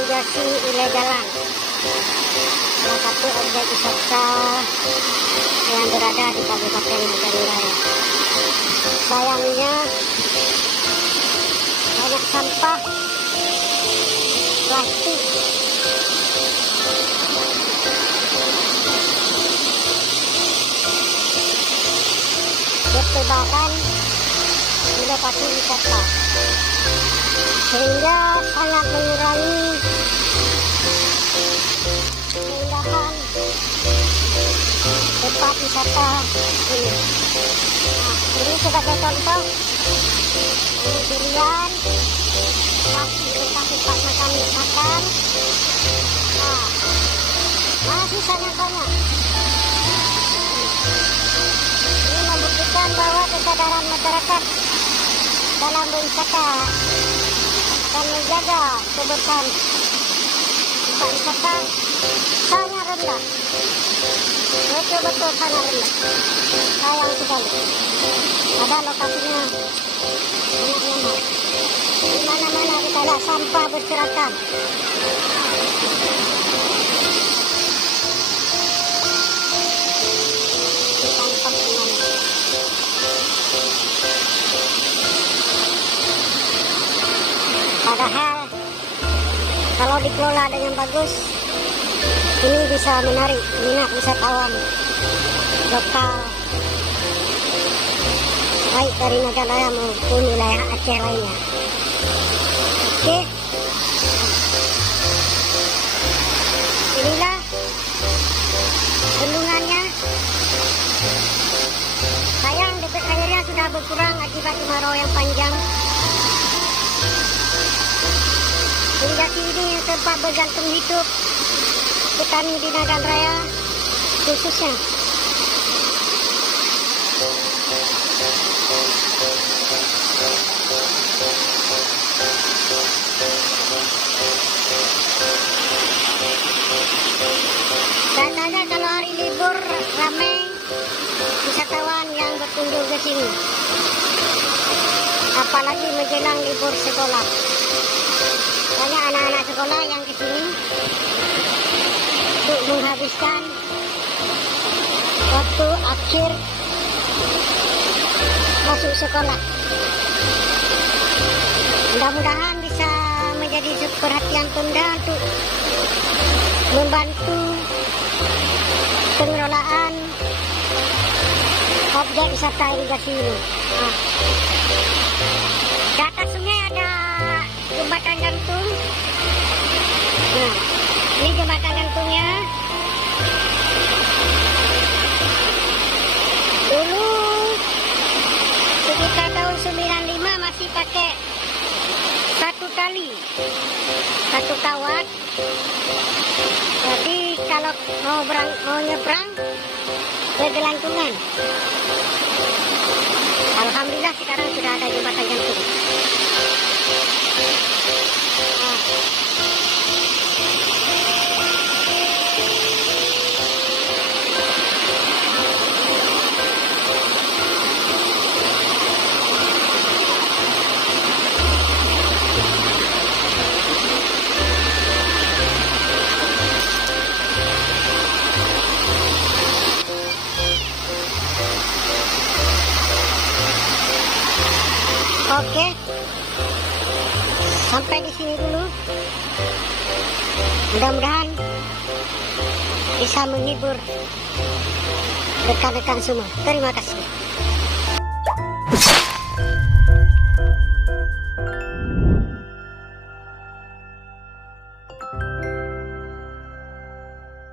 irigasi ilegalan, salah satu objek wisata yang berada di Kabupaten Majalengka Raya. Sayangnya banyak sampah plastik. Bertebaran mendapati wisata, sehingga sangat mengurangi keindahan tempat wisata ini. Nah, ini sebagai contoh, ini durian masih tempat makan makan. Nah, masih sangat banyak. Ini membuktikan bahwa kesadaran masyarakat dalam berwisata dan menjaga kebersihan tempat wisata sangat rendah, betul-betul sangat rendah. Sayang sekali, ada lokasinya sangat nyaman. Di mana-mana kita lihat sampah berserakan. Sampah gimana? Padahal kalau dikelola dengan bagus, ini bisa menarik minat wisatawan lokal, baik dari Majalengka maupun wilayah Aceh lainnya. Oke, inilah bendungannya. Sayang debit airnya sudah berkurang akibat kemarau yang panjang. Irigasi ini tempat bergantung hidup petani di Nagan Raya khususnya. Biasanya kalau hari libur ramai wisatawan yang berkunjung ke sini, apalagi menjelang libur sekolah. Banyak anak-anak sekolah yang ke sini untuk menghabiskan waktu akhir masuk sekolah. Mudah-mudahan bisa menjadi perhatian Pemda untuk membantu pengelolaan objek wisata irigasi ini. Nah, di atas sungai ada jembatan gantung. Nah, ini jembatan gantungnya. Dulu sekitar tahun 95 masih pakai satu tali, satu kawat. Jadi kalau mau nyebrang bergelantungan. Alhamdulillah sekarang sudah ada jembatan gantung. Oke, sampai di sini dulu. Mudah-mudahan bisa menghibur rekan-rekan semua. Terima kasih.